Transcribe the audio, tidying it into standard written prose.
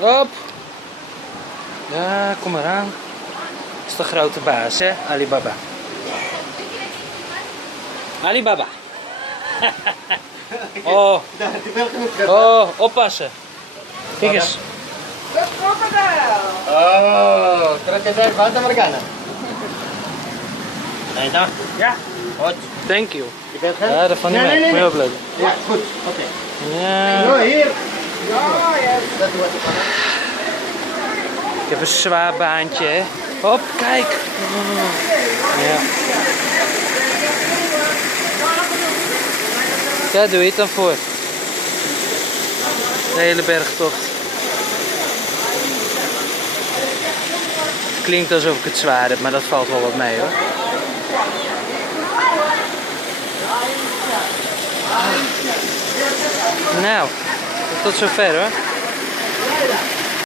Hop. Ja, kom maar aan. Dat is de grote baas, hè? Alibaba. Alibaba. Oh. Oh, oppassen. Kijk eens. De krokodil. Oh, krokodil, wat Amerikanen? Nee, dan? Ja. Goed. Thank you. Je bent geen? Ja, dat van die Nee, mij. nee, Moet nee. je opletten. Ja, goed. Oké. Ja. Zo, hier. Ja, ja. Dat doe ik. Ik heb een zwaar baantje, hè. Hop, kijk. Ja. Ja, doe je het dan voor. De hele bergtocht. Klinkt alsof ik het zwaar heb, maar dat valt wel wat mee, hoor. Nou, tot zover, hoor.